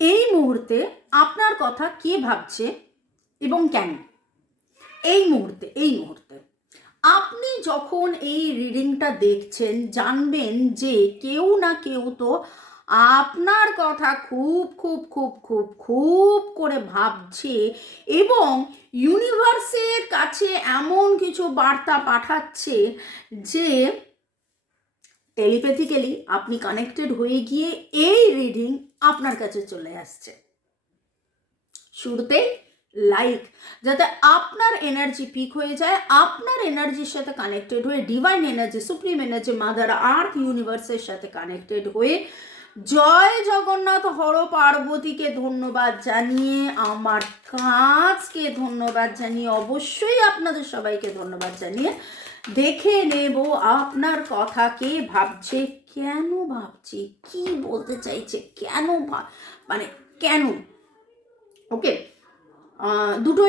এই মুহূর্তে আপনার কথা কে ভাবছে এবং কেন? এই মুহূর্তে আপনি যখন এই রিডিংটা দেখছেন, জানবেন যে কেউ না কেউ তো আপনার কথা খুব খুব খুব খুব খুব করে ভাবছে এবং ইউনিভার্সের কাছে এমন কিছু বার্তা পাঠাচ্ছে যে টেলিপ্যাথিক্যালি আপনি কানেক্টেড হয়ে গিয়ে এই রিডিং আপনার কাছে চলে আসছে। শুরুতে লাইক, যাতে আপনার এনার্জি পিক হয়ে যায়, আপনার এনার্জির সাথে কানেক্টেড হয়ে divine energy, supreme energy, mother earth ইউনিভার্সের সাথে কানেক্টেড হয়ে জয় জগন্নাথ হর পার্বতীকে ধন্যবাদ জানিয়ে, আমার কাজকে ধন্যবাদ জানিয়ে, অবশ্যই আপনাদের সবাইকে ধন্যবাদ জানিয়ে দেখে নেব আপনার কথা কে ভাবছে, কেন ভাবছে, কি বলতে চাইছে, কেন মানে কেন। ওকে, দুটো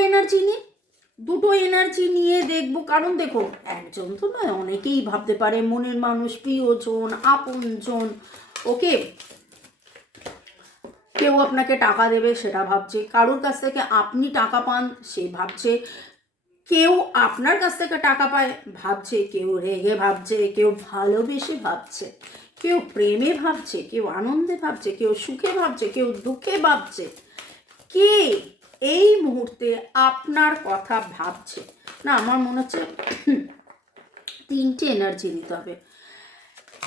এনার্জি নিয়ে দেখবো। কারণ দেখো, একজন তো নয়, অনেকেই ভাবতে পারে মনের মানুষ, প্রিয়জন, আপনজন। ওকে, কেউ আপনাকে টাকা দেবে সেটা ভাবছে, কারোর কাছ থেকে আপনি টাকা পান সে ভাবছে, কেউ আপনার কাছ থেকে টাকা পায় ভাবছে, কেউ রেগে ভাবছে, কেউ ভালোবেসে ভাবছে, কেউ প্রেমে ভাবছে, কেউ আনন্দে ভাবছে, কেউ সুখে ভাবছে, কেউ দুঃখে ভাবছে। কে এই মুহূর্তে আপনার কথা ভাবছে? না, আমার মনে হচ্ছে তিনটে এনার্জি নিতে হবে।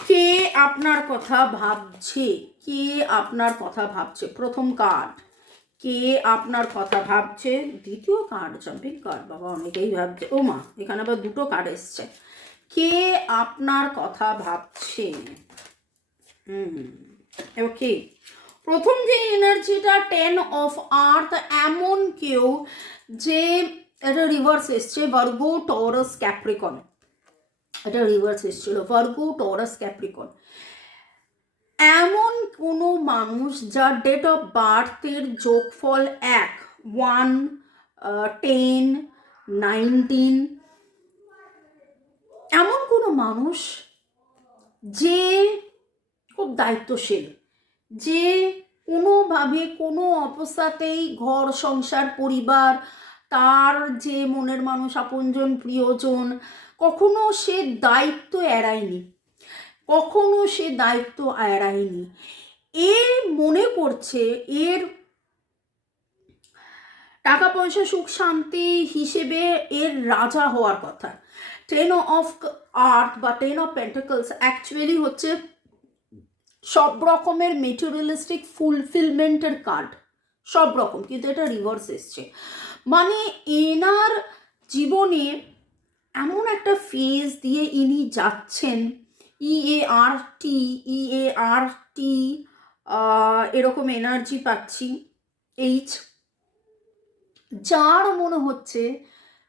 কে আপনার কথা ভাবছে? কে আপনার কথা ভাবছে? প্রথম কার্ড, কে আপনার কথা ভাবছে। দ্বিতীয় কার্ড, জাম্পিং কার্ড, বাবা অনেকেই ভাবছে। ও মা, এখানে আবার দুটো কার্ড এসছে। কে আপনার কথা ভাবছে? ওকে, প্রথম যে এনার্জিটা 10 অফ আর্থ, এমন কেউ যে, এটা রিভার্স এসছে, ভার্গো, টরাস, ক্যাপ্রিকন। এটা রিভার্স এসছিল, ভার্গো, টরাস, ক্যাপ্রিকন। এমন কোনো মানুষ যার ডেট অফ বার্থের যোগফল 1, 1, 10, 19, এমন কোনো মানুষ যে খুব দায়িত্বশীল, যে কোনোভাবে কোনো অবস্থাতেই ঘর সংসার পরিবার, তার যে মনের মানুষ, আপনজন, প্রিয়জন, কখনো সে দায়িত্ব এড়ায়নি, কখনো সে দায়িত্ব এড়ায়নি। এ মনে করছে এর টাকা পয়সা সুখ শান্তি হিসেবে এর রাজা হওয়ার কথা। 10 অফ আর্থ বা 10 অফ পেন্টাকলস অ্যাকচুয়ালি হচ্ছে সব রকমের মেটেরিয়ালিস্টিক ফুলফিলমেন্টের কার্ড, সব রকম, কিন্তু এটা রিভার্স এসছে। মানে এনার জীবনে এমন একটা ফেজ দিয়ে ইনি যাচ্ছেন, EART, এরকম এনার্জি পাচ্ছি, যার মনে হচ্ছে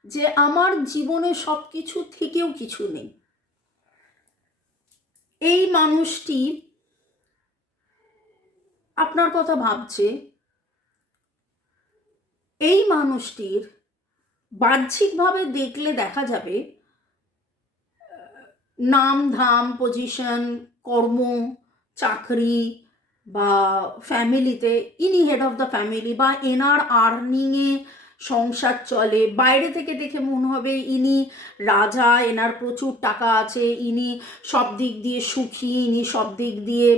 যে আমার জীবনে সব কিছু থেকেও কিছু নেই। এই মানুষটি আপনার কথা ভাবছে। এই মানুষটির বাহ্যিকভাবে দেখলে দেখা যাবে নাম ধাম, পজিশন, কর্ম, চাকরি বা ফ্যামিলিতে ইনি হেড অফ দ্য ফ্যামিলি, বা এনার আর্নিংয়ে সংসার চলে। বাইরে থেকে দেখে মনে হবে ইনি রাজা, এনার প্রচুর টাকা আছে, ইনি সব দিক দিয়ে সুখী, ইনি সব দিক দিয়ে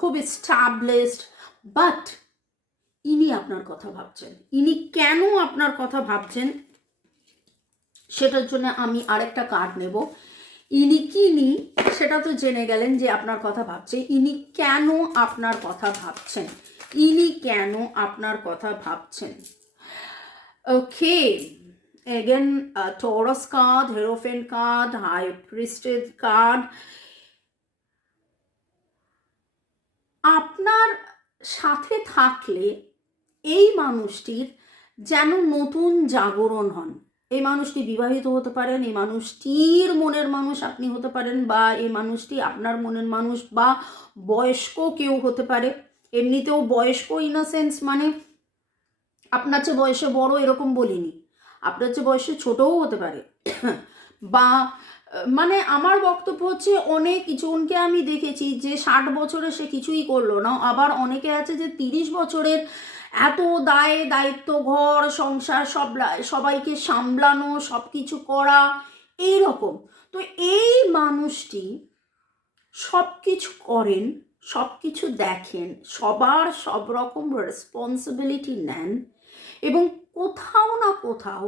খুব এস্টাবলিশড। বাট ইনি আপনার কথা ভাবছেন। ইনি কেন আপনার কথা ভাবছেন সেটার জন্য আমি আরেকটা কার্ড নেব। ইনি কি নি সেটা তো জেনে গেলেন যে আপনার কথা ভাবছে। ইনি কেন আপনার কথা ভাবছেন? ইনি কেন আপনার কথা ভাবছেন? Okay, again Taurus card, Hierophant card, high priestess card. আপনার সাথে থাকলে এই মানুষটির যেন নতুন জাগরণ হন। এই মানুষটি বিবাহিত হতে পারেন, এই মানুষটির মনের মানুষ আপনি হতে পারেন, বা এই মানুষটি আপনার মনের মানুষ, বা বয়স্ক কেউ হতে পারে। এমনিতেও বয়স্ক ইন আ সেন্স মানে আপনার চেয়ে বয়সে বড় এরকম বলিনি, আপনার চেয়ে বয়সে ছোটও হতে পারে, বা মানে আমার বক্তব্য হচ্ছে, অনেক জনকে আমি দেখেছি যে 60 বছরে সে কিছুই করলো না, আবার অনেকে আছে যে 30 বছরের এত দায়িত্ব, ঘর সংসার সবাইকে সামলানো, সব কিছু করা, এইরকম। তো এই মানুষটি সব কিছু করেন, সব কিছু দেখেন, সবার সব রকম রেসপন্সিবিলিটি নেন, এবং কোথাও না কোথাও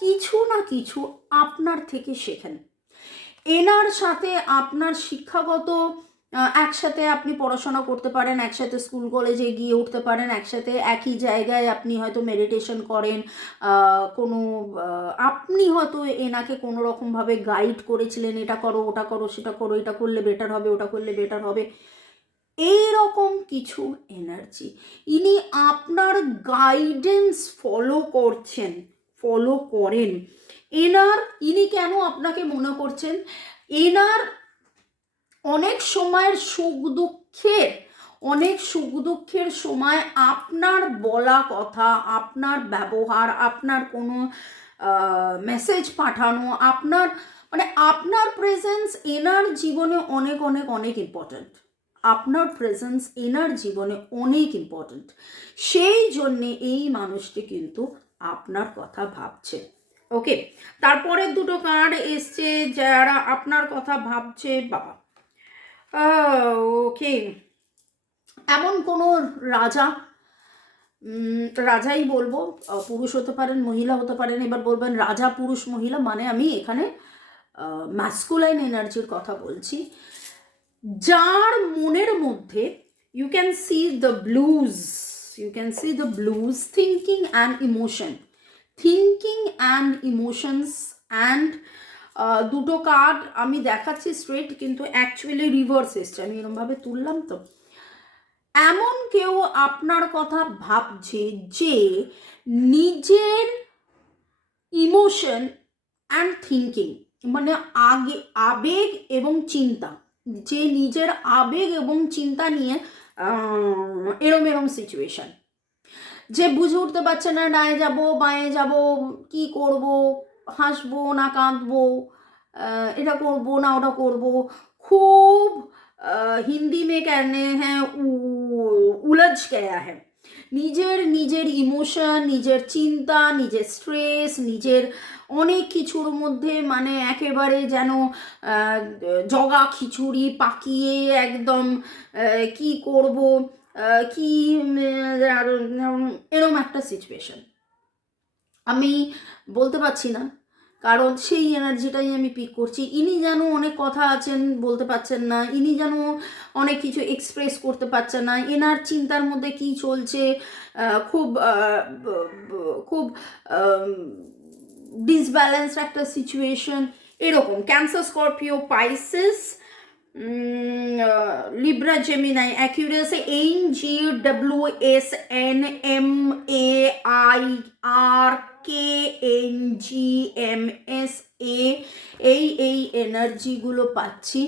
কিছু না কিছু আপনার থেকে শেখেন। এনার সাথে আপনার শিক্ষাগত, একসাথে আপনি পড়াশোনা করতে পারেন, একসাথে স্কুল কলেজে গিয়ে উঠতে পারেন, একসাথে একই জায়গায় আপনি হয়তো মেডিটেশন করেন, কোনো আপনি হয়তো এনাকে কোনো রকমভাবে গাইড করেছিলেন, এটা করো, ওটা করো, সেটা করো, এটা করলে বেটার হবে, ওটা করলে বেটার হবে, এই রকম কিছু এনার্জি। ইনি আপনার গাইডেন্স ফলো করেন। ইনি কেন আপনাকে মনে করছেন, এনার অনেক সময়ের সুখ দুঃখের সময় আপনার বলা কথা, আপনার ব্যবহার, আপনার কোনো মেসেজ পাঠানো, আপনার প্রেজেন্স এনার জীবনে অনেক অনেক অনেক ইম্পর্ট্যান্ট। আপনার প্রেজেন্স এনার জীবনে অনেক ইম্পর্ট্যান্ট। সেই জন্যে এই মানুষটি কিন্তু আপনার কথা ভাবছে। ওকে, তারপরের দুটো কার্ড এসছে যারা আপনার কথা ভাবছে। বাবা, ওকে, এমন কোনো রাজা, রাজাই বলবো, পুরুষ হতে পারেন, মহিলা হতে পারেন, এবার বলবেন রাজা, পুরুষ, মহিলা, মানে আমি এখানে ম্যাসকুলাইন এনার্জির কথা বলছি, যার মনের মধ্যে you can see the blues, thinking and emotions and দুটো কার্ড আমি দেখাচ্ছি স্ট্রেট, কিন্তু অ্যাকচুয়ালি রিভার্স এসছে, আমি এরকমভাবে তুললাম। তো এমন কেউ আপনার কথা ভাবছে যে নিজের ইমোশন অ্যান্ড থিঙ্কিং, মানে আবেগ এবং চিন্তা, যে নিজের আবেগ এবং চিন্তা নিয়ে এরম সিচুয়েশন, যে বুঝে উঠতে পারছে না, ডায়ে যাব বাঁয়ে যাব, কি করব, হাসবো না কাঁদবো, এটা করব না ওটা করব, খুব হিন্দি মে कहने हैं উলঝ গয়া হ্যাঁ, নিজের ইমোশন, নিজের চিন্তা, নিজের স্ট্রেস, নিজের অনেক কিছুর মধ্যে, মানে একেবারে যেন জগা খিচুড়ি পাকিয়ে একদম কি করব, কি এরম একটা সিচুয়েশন। আমি বলতে পারছি না, কারণ সেই এনার্জিটাই আমি পিক করছি। ইনি যেন অনেক কথা আছেন, বলতে পারছেন না, ইনি যেন অনেক কিছু এক্সপ্রেস করতে পারছেন না, এনার চিন্তার মধ্যে কি চলছে, খুব খুব ডিসব্যালেন্সড একটা সিচুয়েশন, এরকম। Cancer, Scorpio, Pisces, Libra, Gemini, অ্যাকিউরাসে ANGWSNMAIRKNGMSA, এই এনার্জিগুলো পাচ্ছি।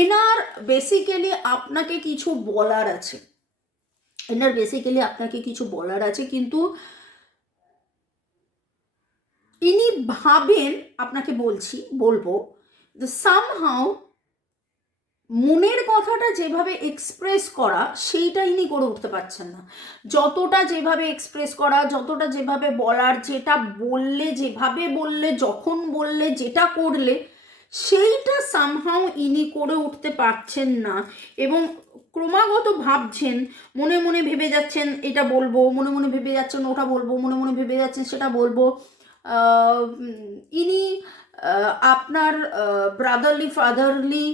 এনার বেসিক্যালি আপনাকে কিছু বলার আছে, কিন্তু ইনি ভাবেন, আপনাকে বলবো সামহাউ মনের কথাটা যেভাবে এক্সপ্রেস করা, সেইটা ইনি করে উঠতে পারছেন না। যতটা যেভাবে এক্সপ্রেস করা, যতটা যেভাবে বলার, যেটা বললে, যেভাবে বললে, যখন বললে, যেটা করলে, সেইটা সামহাউ ইনি করে উঠতে পারছেন না, এবং ক্রমাগত ভাবছেন, মনে মনে ভেবে যাচ্ছেন এটা বলবো, মনে মনে ভেবে যাচ্ছেন ওটা বলবো, মনে মনে ভেবে যাচ্ছেন সেটা বলবো। ইনি আপনার ব্রাদারলি, ফাদারলি,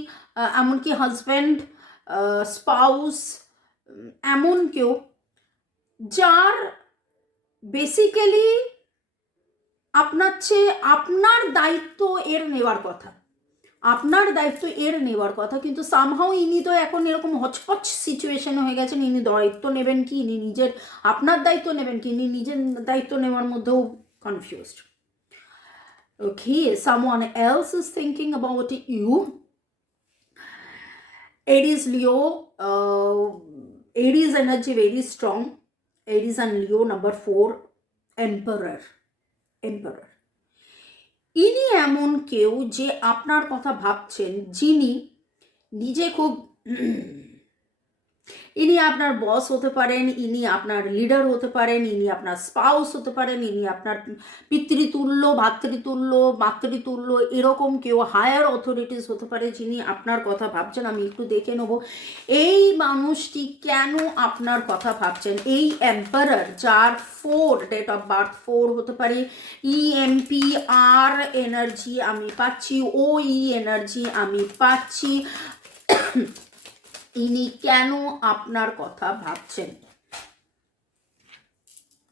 এমনকি হাজব্যান্ড, স্পাউস, এমন কেউ যার বেসিক্যালি আপনার দায়িত্ব এর নেওয়ার কথা, কিন্তু সামহাউ ইনি তো এখন এরকম হচপচ সিচুয়েশন হয়ে গেছেন, ইনি দায়িত্ব নেবেন কি, আপনার দায়িত্ব নেবেন কি, ইনি নিজের দায়িত্ব নেওয়ার মধ্যেও confused. Okay, someone else is thinking about you. Aries, Leo, Aries energy very strong. Aries and Leo, number 4, Emperor. ইনি এমন কেউ যে আপনার কথা ভাবছেন, যিনি নিজে খুব ইনি আপনার বস হতে পারেন, ইনি আপনার লিডার হতে পারেন, ইনি আপনার স্পাউস হতে পারেন, ইনি আপনার পিতৃতুল্য, ভাতৃতুল্য, মাতৃতুল্য, এরকম কেউ হায়ার অথরিটিস হতে পারে যিনি আপনার কথা ভাবছেন। আমি একটু দেখে নেব এই মানুষটি কেন আপনার কথা ভাবছেন। এই এম্পারার যার 4 ডেট অফ বার্থ 4 হতে পারে, ইএমপি আর এনার্জি আমি পাচ্ছি, ও ই এনার্জি আমি পাচ্ছি। ইনি কেন আপনার কথা ভাবছেন?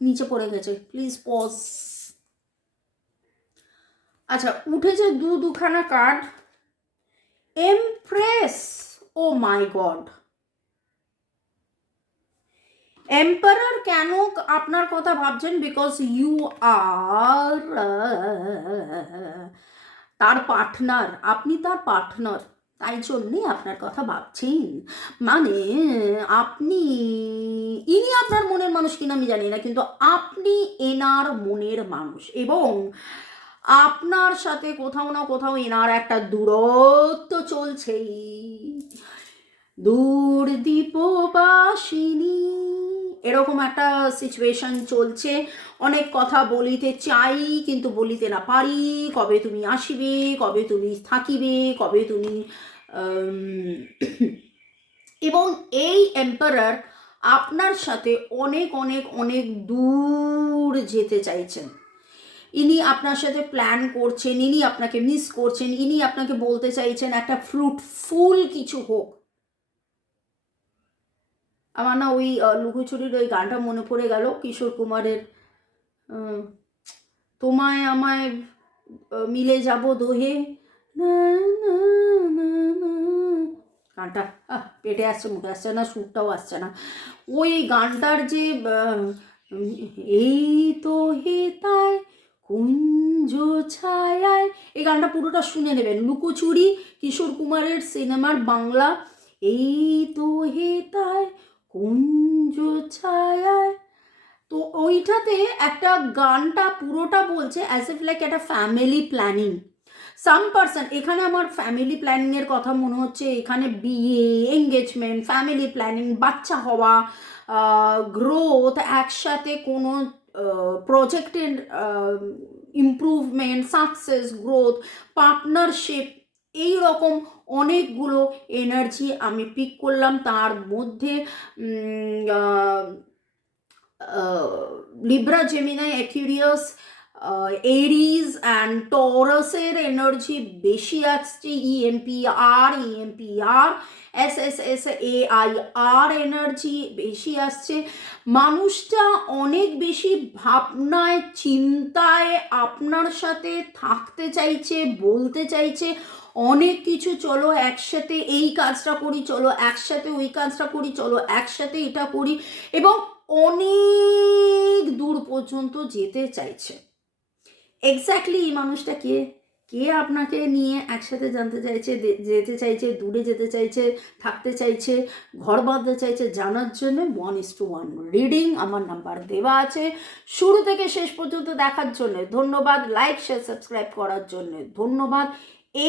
নিচে পড়ে গেছে, প্লিজ পজ। আচ্ছা, উঠেছে দুখানা কার্ড, এমপ্রেস। ও মাই গড, এম্পারার কেন আপনার কথা ভাবছেন? বিকজ ইউ আর তার পার্টনার, আপনি তার পার্টনার, তাই জন্যে আপনার কথা ভাবছেন। মানে আপনি, ইনি আপনার মনের মানুষ কিনা আমি জানি না, কিন্তু আপনি এনার মনের মানুষ, এবং আপনার সাথে কোথাও না কোথাও এনার একটা দূরত্ব চলছেই। দূর দীপবাসিনী, এরকম একটা সিচুয়েশন চলছে। অনেক কথা বলিতে চাই কিন্তু বলিতে না পারি। কবে তুমি আসিবে, কবে তুমি থাকিবে, কবে তুমি এবং এই এম্পারার আপনার সাথে অনেক অনেক অনেক দূর যেতে চাইছেন। ইনি আপনার সাথে প্ল্যান করছেন, ইনি আপনাকে মিস করছেন, ইনি আপনাকে বলতে চাইছেন একটা ফ্রুটফুল কিছু হোক। আমার না ওই লুকোচুরির ওই গানটা মনে পড়ে গেল, কিশোর কুমারের, তোমায় আমায় মিলে যাব দোহে, গানটা পেটে আসছে, মুখে আসছে না, সুরটাও আসছে না। ওই গানটার যে এই তো হে তাই কুঞ্জ ছায়ায়, এই গানটা পুরোটা শুনে নেবেন। লুকোচুরি, কিশোর কুমারের সিনেমার বাংলা। এই তো হে তাই কুঞ্জ ছায়ায়, তো ওইটাতে একটা গানটা পুরোটা বলছে অ্যাজ ইফ লাইক একটা ফ্যামিলি প্ল্যানিং। সাম পার্সন, এখানে আমার ফ্যামিলি প্ল্যানিংয়ের কথা মনে হচ্ছে, এখানে বিয়ে, এঙ্গেজমেন্ট, ফ্যামিলি প্ল্যানিং, বাচ্চা হওয়া, গ্রোথ, একসাথে কোনো প্রজেক্টের ইমপ্রুভমেন্ট, সাকসেস, গ্রোথ, পার্টনারশিপ, এই রকম অনেকগুলো এনার্জি আমি পিক করলাম। তার মধ্যে Libra, Gemini, Aquarius, Aries and টরাসের এনার্জি বেশি আসছে। ইএমপিআর, এসএসএসএআইআর এনার্জি বেশি আসছে। মানুষটা অনেক বেশি ভাবনায়, চিন্তায় আপনার সাথে থাকতে চাইছে, বলতে চাইছে অনেক কিছু। চলো একসাথে এই কাজটা করি, চলো একসাথে ওই কাজটা করি, চলো একসাথে এটা করি, এবং অনেক দূর পর্যন্ত যেতে চাইছে। এক্স্যাক্টলি এই মানুষটা কে, কে আপনাকে নিয়ে একসাথে জানতে চাইছে, যেতে চাইছে, দূরে যেতে চাইছে, থাকতে চাইছে, ঘর বাঁধতে চাইছে, জানার জন্য 1:1 রিডিং আমার নাম্বার দেওয়া আছে। শুরু থেকে শেষ পর্যন্ত দেখার জন্য ধন্যবাদ, লাইক শেয়ার সাবস্ক্রাইব করার জন্য ধন্যবাদ,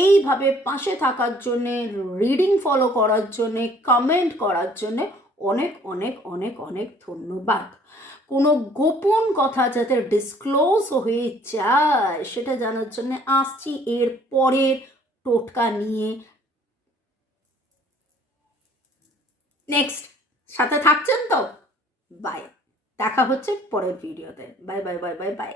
এইভাবে পাশে থাকার জন্যে, রিডিং ফলো করার জন্যে, কমেন্ট করার জন্যে অনেক অনেক অনেক অনেক ধন্যবাদ। কোনো গোপন কথা যাতে ডিসক্লোজ হয়ে যায় সেটা জানার জন্য আসছি এর পরের টোটকা নিয়ে। নেক্সট, সাথে থাকছেন তো? বাই, দেখা হচ্ছে পরের ভিডিওতে। Bye bye bye bye bye.